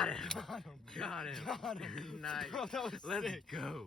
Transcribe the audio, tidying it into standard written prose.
Got him. Got him. Got him. Got him. Nice. Bro, that was Let's sick. go.